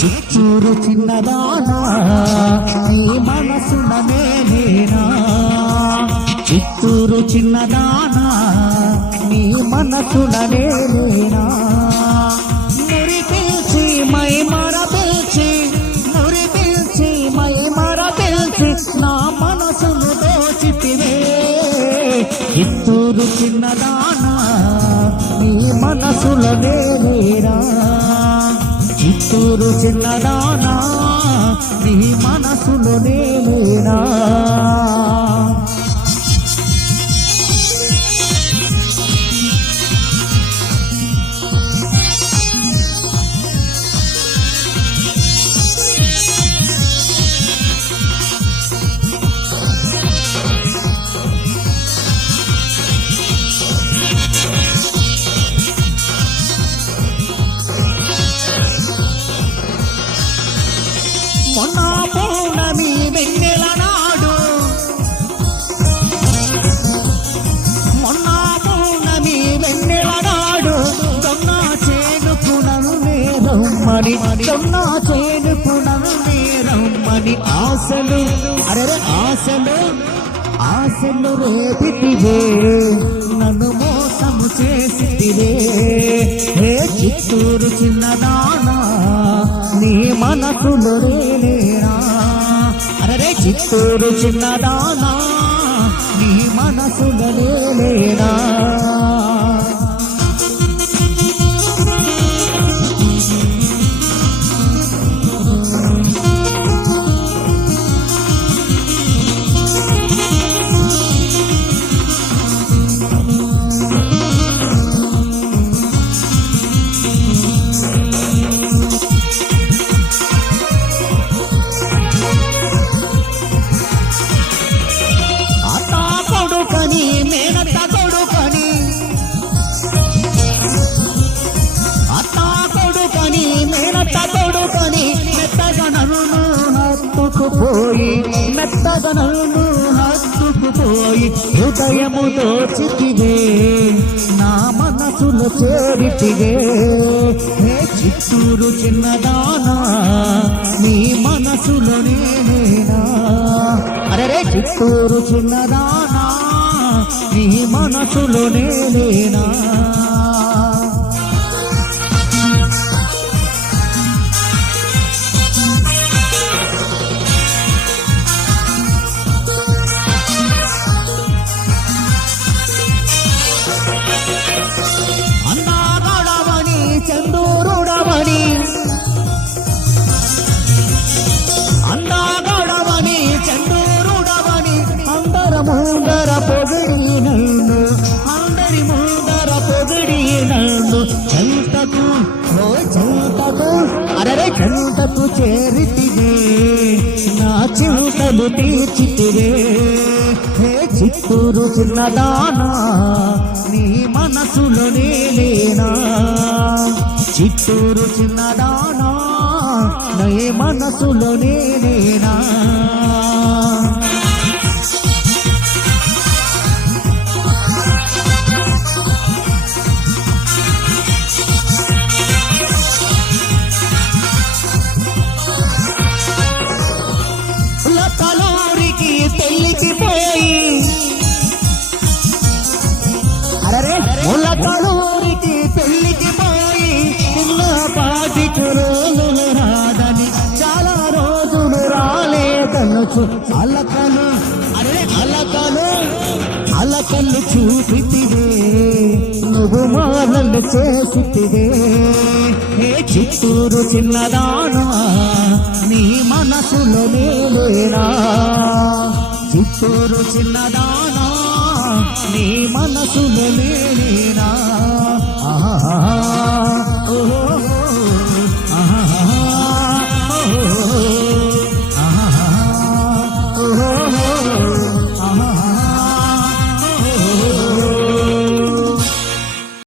చిత్తూరు చిన్నదానా నీ మనసున నేనేనా చిత్తూరు చిన్నదానా నీ మనసున నేనేనా మురి పిలిచి మై మర పిలిచి మురి పిలిచి మై మర పిలిచి నా మనసును దోచితివే చిత్తూరు చిన్నదానా నీ మనసుల నేనేనా చిత్తూరు చిన్నదానా నీ మనసులో నేనేనా మొన్న పౌర్ణమి వెన్నెల నాడు మొన్న పౌర్ణమి వెన్నెల నాడు జొన్న చేనుకునను నేరమ్మని జొన్న చేనుకునను నేరమ్మని ఆశలు అరే ఆశలు రేపితివే నన్ను మోసము చేసితివే హే చిత్తూరు చిన్నదానా నీ మనసులో నేనేనా అరే చిత్తూరు చిన్నదానా నీ మనసులో నేనేనా మెత్తగా నన్ను హత్తుకుపోయి హృదయము దోచితివే నా మనసులో చేరితివే హే చిత్తూరు చిన్నదానా నీ మనసులో నేనేనా అరే చిత్తూరు చిన్నదానా నీ మనసులో నేనేనా అందాగడవని చంద్రుడవని అందరి ముందర పొగిడి నన్ను చెంతకు అరే చెంతకు చేరితివే నా చింతలు తీర్చితివే హే చిత్తూరు చిన్నదానా నీ మనసులో నేనేనా చిత్తూరు చిన్నదానా నీ మనసులో నేనేనా లతలూరికి పెళ్లికి పోయి అరే ములకలూరికి పెళ్లికి పోయి చిన్న పాటికి రోజులు రాదని చాలా రోజులు రాలేదనుచు అలకలు చూపితివే నువ్వు మాలలు చేసితివే హే చిత్తూరు చిన్నదానా నీ మనసులో నేనేనా చిత్తూరు చిన్నదానా నీ మనసులో నేనేనా